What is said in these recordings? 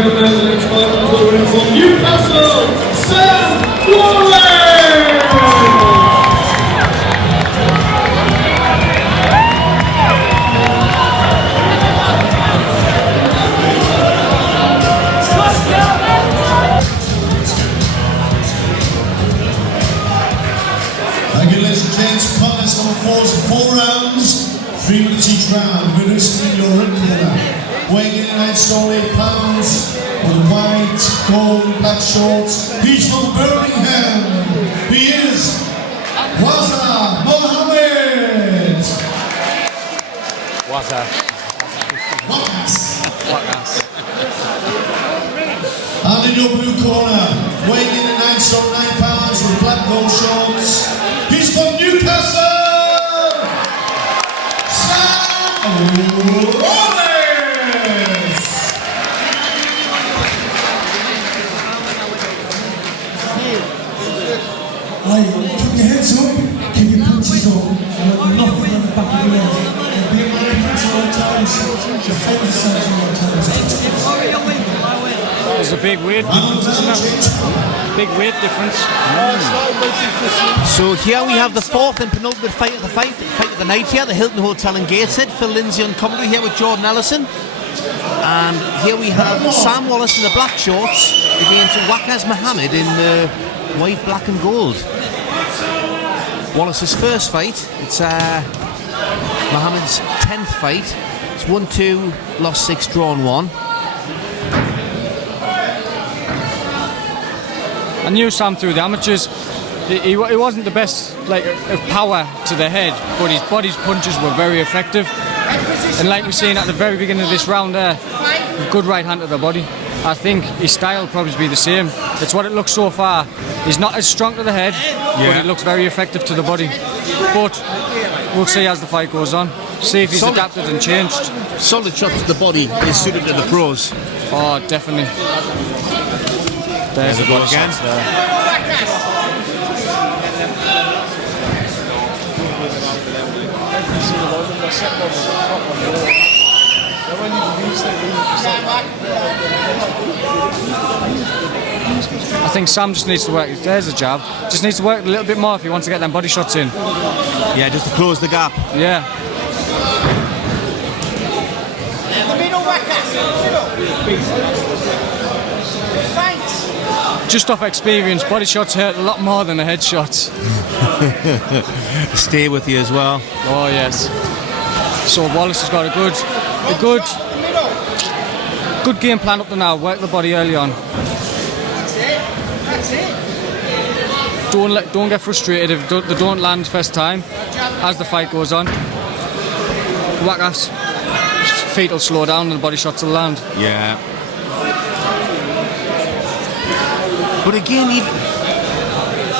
gentlemen, the next fight touring from Newcastle, Wallace! Thank you, ladies and gents. Contest number 4 is 4 rounds, 3 minutes each round. Winners in your ring corner. Weighing in 9 stone 8 pounds, with white, gold, black shorts. He's from Birmingham. He is Waqas Mohammed. Waqas. And in your blue corner, weighing in 9 stone 9 pounds, with black gold shorts. He's from Newcastle. Wallace. Hey, keep your heads up, keep your punches up, and nothing on the back of your head. And be a man who puts all times, your focus sells all times. There's a big weight difference, isn't it? Big weight difference. So here we have the 4th and penultimate fight of the night here, the Hilton Hotel in Gateshead. Phil Lindsay on commentary here with Jordan Ellison. And here we have Sam Wallace in the black shorts against Waqas Mohammed in white, black and gold. Wallace's first fight, it's Mohammed's 10th fight. It's 1-2, lost 6, drawn 1. I knew Sam through the amateurs. He wasn't the best of power to the head, but his body's punches were very effective. And like we've seen at the very beginning of this round there, good right hand to the body. I think his style will probably be the same. It's what it looks so far. He's not as strong to the head, but it looks very effective to the body. But we'll see as the fight goes on. See if he's adapted and changed. Solid shots to the body is suited to the pros. Oh, definitely. There's a good again. I think Sam just needs to work. There's a jab. Just needs to work a little bit more if he wants to get them body shots in. Yeah, just to close the gap. Yeah. Just off experience, body shots hurt a lot more than the head shots. Stay with you as well. Oh yes. So Wallace has got a good game plan up to now. Work the body early on. Don't get frustrated if they don't land first time. As the fight goes on, Waqas feet will slow down and the body shots will land. Yeah. But again,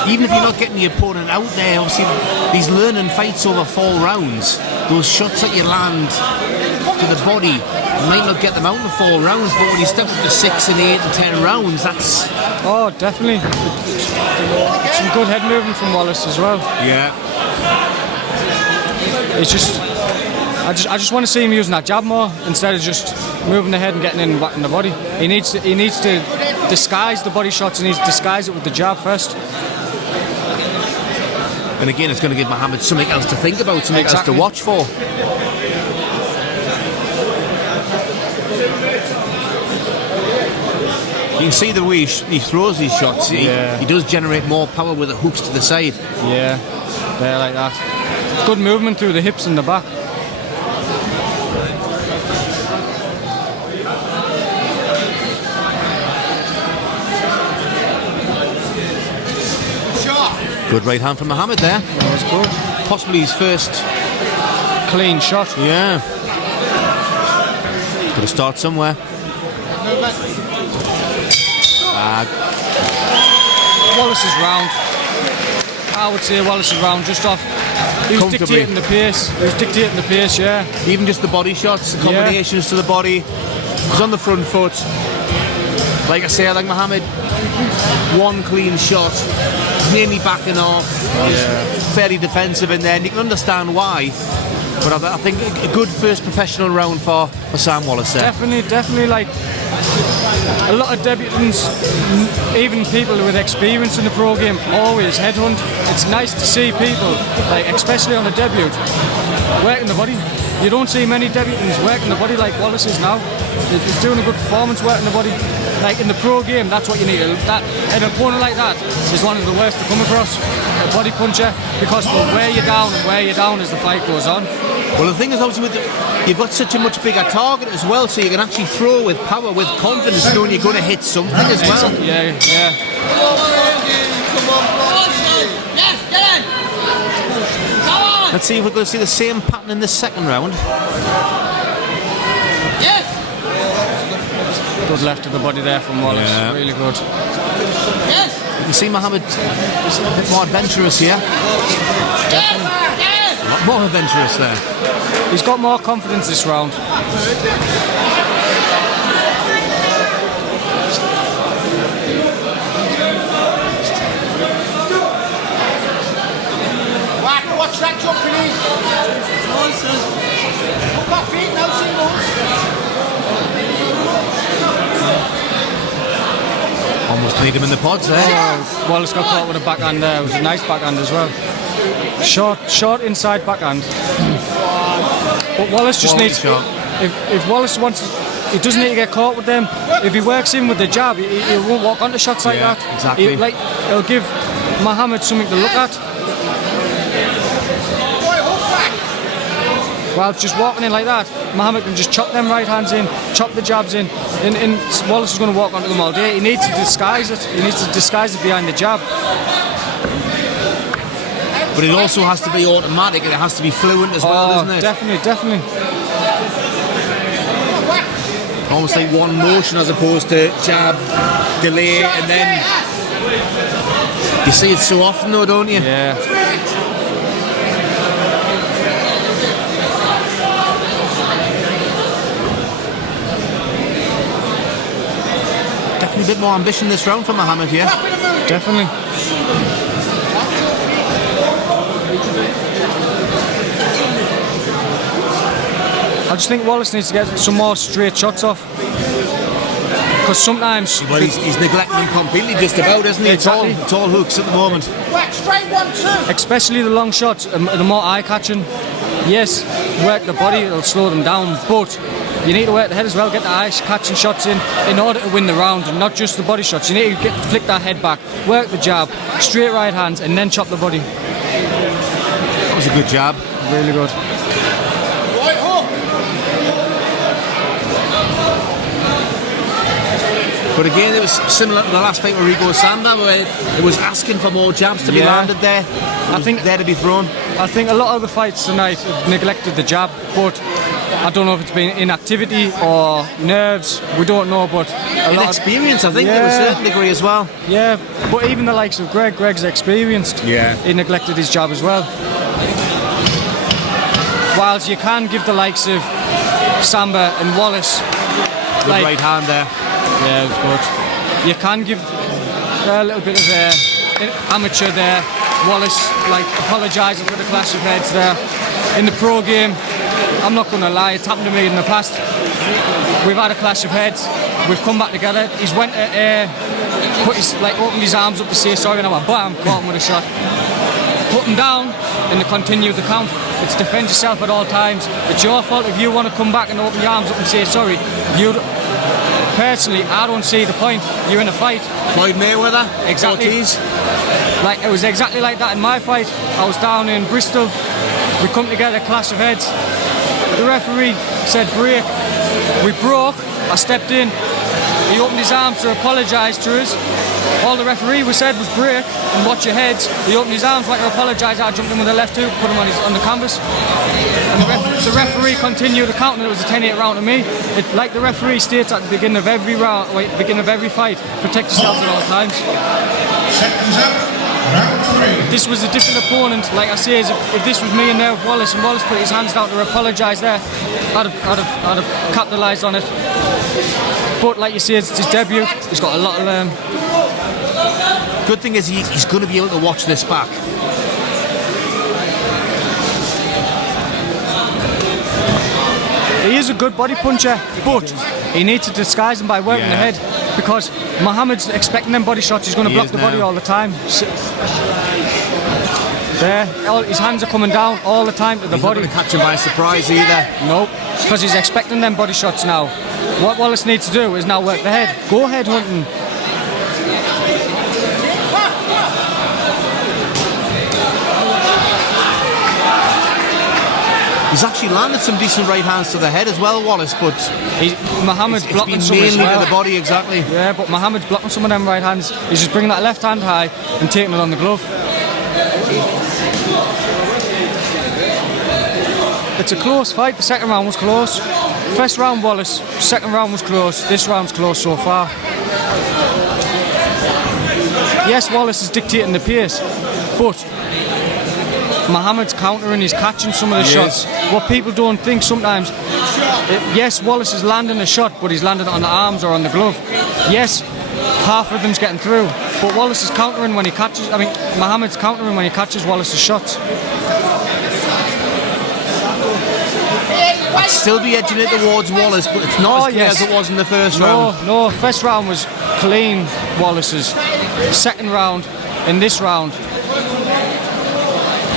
even if you're not getting the opponent out there, obviously these learning fights over 4 rounds, those shots that you land to the body, you might not get them out in the 4 rounds, but when you step up to 6 and 8 and 10 rounds, that's... Oh, definitely. Some good head movement from Wallace as well. Yeah. It's just... I just want to see him using that jab more instead of just moving the head and getting in and whacking the body. He needs to disguise the body shots, and he needs to disguise it with the jab first. And again, it's going to give Mohammed something else to think about, something else to watch for. You can see the way he throws these shots. He does generate more power with the hooks to the side. Yeah, there like that. Good movement through the hips and the back. Good right hand from Mohammed there. That was good. Possibly his first clean shot. Yeah. Got to start somewhere. Wallace's round. I would say Wallace's round just off. He was dictating the pace. Yeah. Even just the body shots, the combinations to the body. He's on the front foot. Like I say, I like Mohammed. One clean shot, mainly backing off. He's very defensive in there, and you can understand why. But I think a good first professional round for Sam Wallace there. Definitely like a lot of debutants, even people with experience in the pro game, always headhunt. It's nice to see people, like especially on a debut, working the body. You don't see many debutants working the body like Wallace is now. He's doing a good performance working the body. Like in the pro game, that's what you need. An opponent like that is one of the worst to come across. A body puncher, because they'll wear you down and wear you down as the fight goes on. Well, the thing is, obviously, you've got such a much bigger target as well, so you can actually throw with power, with confidence, knowing you're going to hit something as well. Yeah. Let's see if we're going to see the same pattern in the second round. Good left of the body there from Wallace. Yeah. Really good. You can see Mohammed a bit more adventurous here. A lot more adventurous there. He's got more confidence this round. Watch that jump, please. Put my feet now, singles. Almost need him in the pods there. Wallace got caught with a backhand there. It was a nice backhand as well. Short inside backhand. But Wallace just needs. If Wallace wants, he doesn't need to get caught with them. If he works in with the jab, he won't walk onto shots like that. Exactly. He'll give Mohammed something to look at. While just walking in like that, Mohammed can just chop them right hands in, chop the jabs in, and Wallace is going to walk onto them all day. He needs to disguise it. He needs to disguise it behind the jab. But it also has to be automatic and it has to be fluent as well, doesn't it? Definitely. Almost like one motion as opposed to jab, delay, and then... You see it so often though, don't you? Yeah. Definitely a bit more ambition this round for Mohammed here. Definitely. I just think Wallace needs to get some more straight shots off. Because sometimes... Well, he's neglecting them completely just about, isn't he? Exactly. It's all hooks at the moment. Work straight 1-2. Especially the long shots, the more eye-catching. Yes, work the body, it'll slow them down, but you need to work the head as well, get the eye-catching shots in order to win the round, and not just the body shots. You need to flick that head back, work the jab, straight right hands, and then chop the body. That was a good jab. Really good. Right hook. But again, it was similar to the last fight with Rico Sander, where it was asking for more jabs to be landed there. I think there to be thrown. I think a lot of the fights tonight have neglected the jab, but I don't know if it's been inactivity or nerves. We don't know, but a lot of experience, I think, to a certain degree as well. Yeah, but even the likes of Greg's experienced. Yeah. He neglected his jab as well. Whilst you can give the likes of Samba and Wallace the right hand there. Yeah, it was good. You can give a little bit of amateur there. Wallace apologising for the clash of heads there. In the pro game, I'm not going to lie, it's happened to me in the past. We've had a clash of heads. We've come back together. He's went to opened his arms up to say sorry, and I went bam, caught him with a shot. Put him down and to continue the count. It's defend yourself at all times. It's your fault if you want to come back and open your arms up and say sorry. Personally, I don't see the point. You're in a fight. Floyd Mayweather, exactly. Ortiz. It was exactly like that in my fight. I was down in Bristol. We come together, clash of heads. The referee said break. We broke. I stepped in. He opened his arms to apologise to us. All the referee said was break and watch your heads. He opened his arms like to apologise. I jumped in with the left hook, put him on the canvas. And the referee continued the count, and it was a 10-8 round to me. Like the referee states at the beginning of every fight, protect yourself at all times. Seconds up. Round 3. This was a different opponent, like I say, if this was me and there with Wallace, and Wallace put his hands down to apologise there, I'd have capitalised on it. But like you say, it's his debut, he's got a lot to learn. Good thing is he's going to be able to watch this back. He is a good body puncher, but he needs to disguise him by working the head. because Mohammed's expecting them body shots. He's going to block the body all the time. There, his hands are coming down all the time to the body. He's not going to catch him by surprise either. Nope, because he's expecting them body shots now. What Wallace needs to do is now work the head. Go head hunting. He's actually landed some decent right hands to the head as well, Wallace, but Mohammed's blocking it's some been as mainly well. to the body, exactly. Yeah, but Mohammed's blocking some of them right hands. He's just bringing that left hand high and taking it on the glove. It's a close fight. The second round was close. First round Wallace, second round was close. This round's close so far. Yes, Wallace is dictating the pace, but Mohammed's countering, he's catching some of the shots. What people don't think sometimes, yes, Wallace is landing a shot, but he's landing it on the arms or on the glove. Yes, half of them's getting through, but Wallace is countering when he catches, Mohammed's countering when he catches Wallace's shots. I'd still be edging it towards Wallace, but it's not as clear as it was in the first round. No, first round was clean Wallace's. Second round, in this round,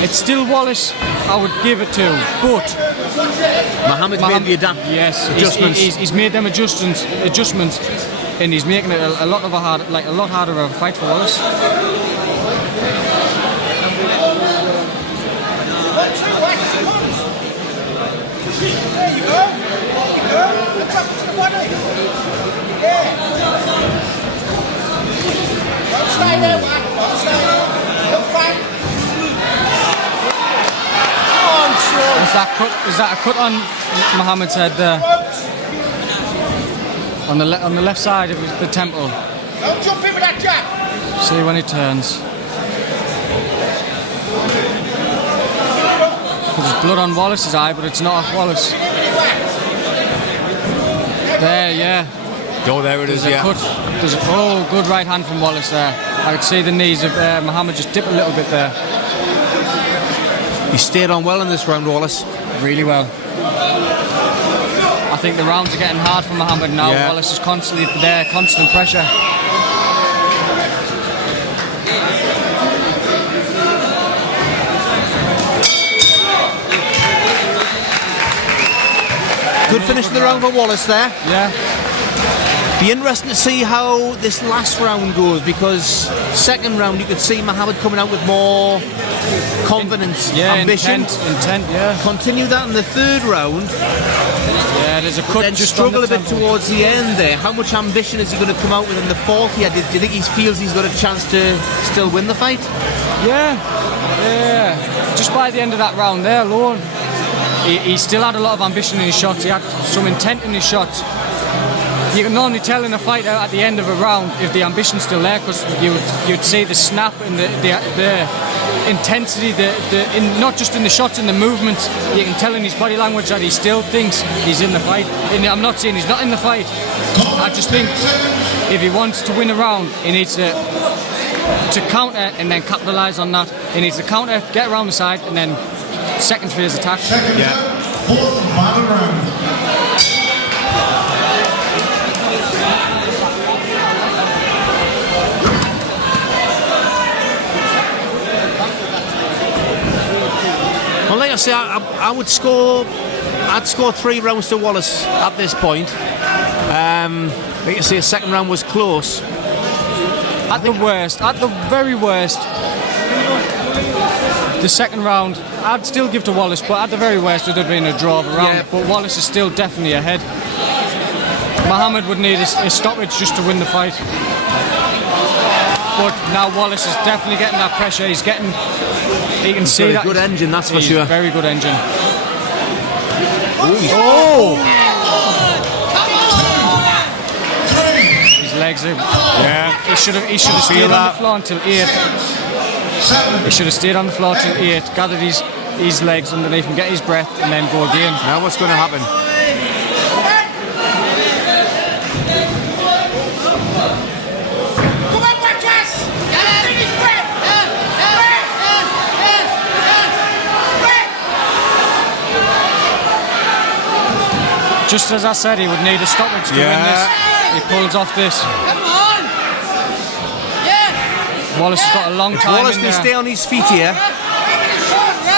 it's still Wallace I would give it to, but Mohammed's made the adjustments. He's made them adjustments, and he's making it a lot harder of a fight for Wallace. There you go. Look up to the body. Yeah. Don't stay there, man. Don't stay there. Look fine. Is that a cut on Mohammed's head there? On the left side of the temple. Don't jump in with that jab. See when he turns. There's blood on Wallace's eye, but it's not off Wallace. There, yeah. Oh, there it is, There's a cut. Good right hand from Wallace there. I could see the knees of Mohammed just dip a little bit there. He stayed on well in this round, Wallace. Really well. I think the rounds are getting hard for Mohammed now. Yeah. Wallace is constantly there, constant pressure. Good finish to the round for Wallace there. Yeah. Be interesting to see how this last round goes, because second round you could see Mohammed coming out with more confidence, ambition. Intent, yeah. Continue that in the third round. Yeah, there's a cut. Then just struggle on a the bit temple. towards the end there. How much ambition is he going to come out with in the fourth here? Do you think he feels he's got a chance to still win the fight? Yeah. Just by the end of that round there alone, he still had a lot of ambition in his shots. He had some intent in his shots. You can normally tell in a fight at the end of a round if the ambition's still there, because you'd see the snap and the intensity, not just in the shots, in the movements. You can tell in his body language that he still thinks he's in the fight. And I'm not saying he's not in the fight. I just think if he wants to win a round, he needs to counter and then capitalise on that. He needs to counter, get around the side, and then second phase attack. Fourth and final round. Well, like I say, I'd score 3 rounds to Wallace at this point. Like I say, the second round was close. At the very worst, the second round, I'd still give to Wallace, but at the very worst, it would have been a draw of a round. Yeah. But Wallace is still definitely ahead. Mohammed would need a stoppage just to win the fight. But now Wallace is definitely getting that pressure. He can see that. Good engine, that's for He's sure. Very good engine. His legs are. Yeah. He should have stayed on the floor until 8. He should have stayed on the floor till 8, gathered his legs underneath and get his breath, and then go again. Now what's going to happen? Come on, Waqas! Finish breath! Just as I said, he would need a stoppage to win this. he pulls off this. Come on! Yeah! Wallace has got a long time Wallace in can there. stay on his feet here.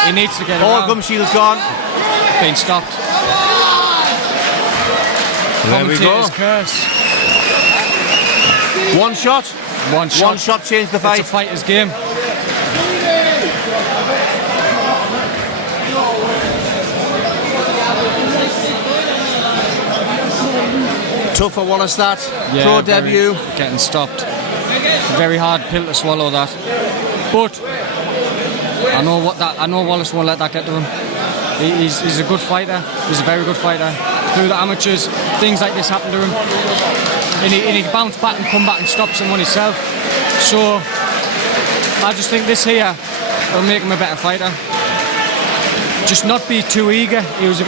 He needs to get All around. gum shield's gone. Being stopped. There we go. Commentator's curse. One shot. One shot. One shot changed the It's a fight. fighter's game. Tough for Wallace that. Yeah, Pro very- debut. Getting stopped. Very hard pill to swallow that. But I know Wallace won't let that get to him. He's a good fighter. He's a very good fighter. Through the amateurs, things like this happen to him. And he bounce back and come back and stop someone himself. So I just think this here will make him a better fighter. Just not be too eager. He was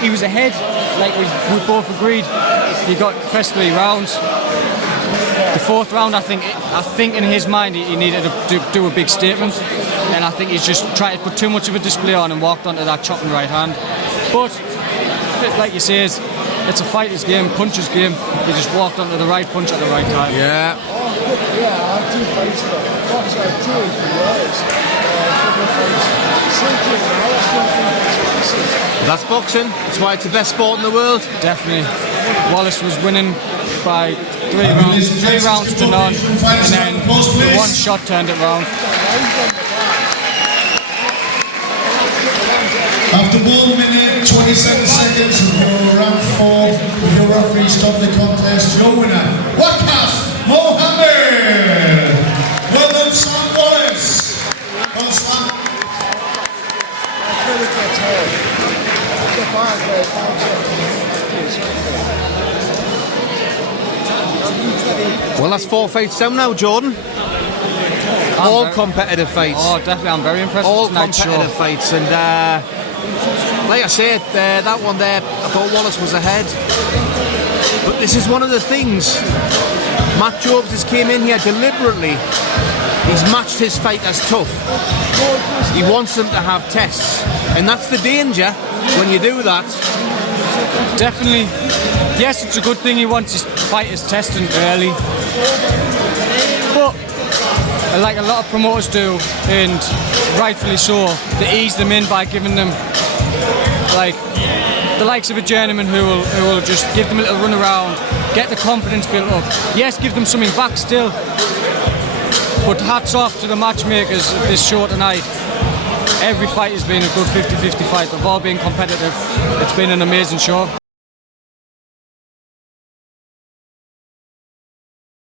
he was ahead, like we both agreed. He got first 3 rounds. The 4th round, I think in his mind he needed to do a big statement, and I think he's just tried to put too much of a display on and walked onto that chopping right hand. But like you say, it's a fighter's game, puncher's game. He just walked onto the right punch at the right time. Yeah. That's boxing. That's why it's the best sport in the world. Definitely. Wallace was winning by 3 rounds to none, and then the one shot turned it round. After 1 minute, 27 seconds for round 4, the referee stopped the contest. Your winner, Waqas Mohammed. Well done, Sam Wallace. Well, Sam. Well, that's 4 fights down now, Jordan. All competitive fights. Oh, definitely. I'm very impressed All with tonight's competitive show. fights, and like I said, that one there, I thought Wallace was ahead. But this is one of the things. Matt Jobes has came in here deliberately. He's matched his fighters tough. He wants them to have tests, and that's the danger when you do that. Definitely. Yes, it's a good thing he wants his fighters testing early. But like a lot of promoters do, and rightfully so, they ease them in by giving them like the likes of a journeyman who will just give them a little run around, get the confidence built up. Yes, give them something back still. But hats off to the matchmakers of this show tonight. Every fight has been a good 50-50 fight. They've all been competitive. It's been an amazing show.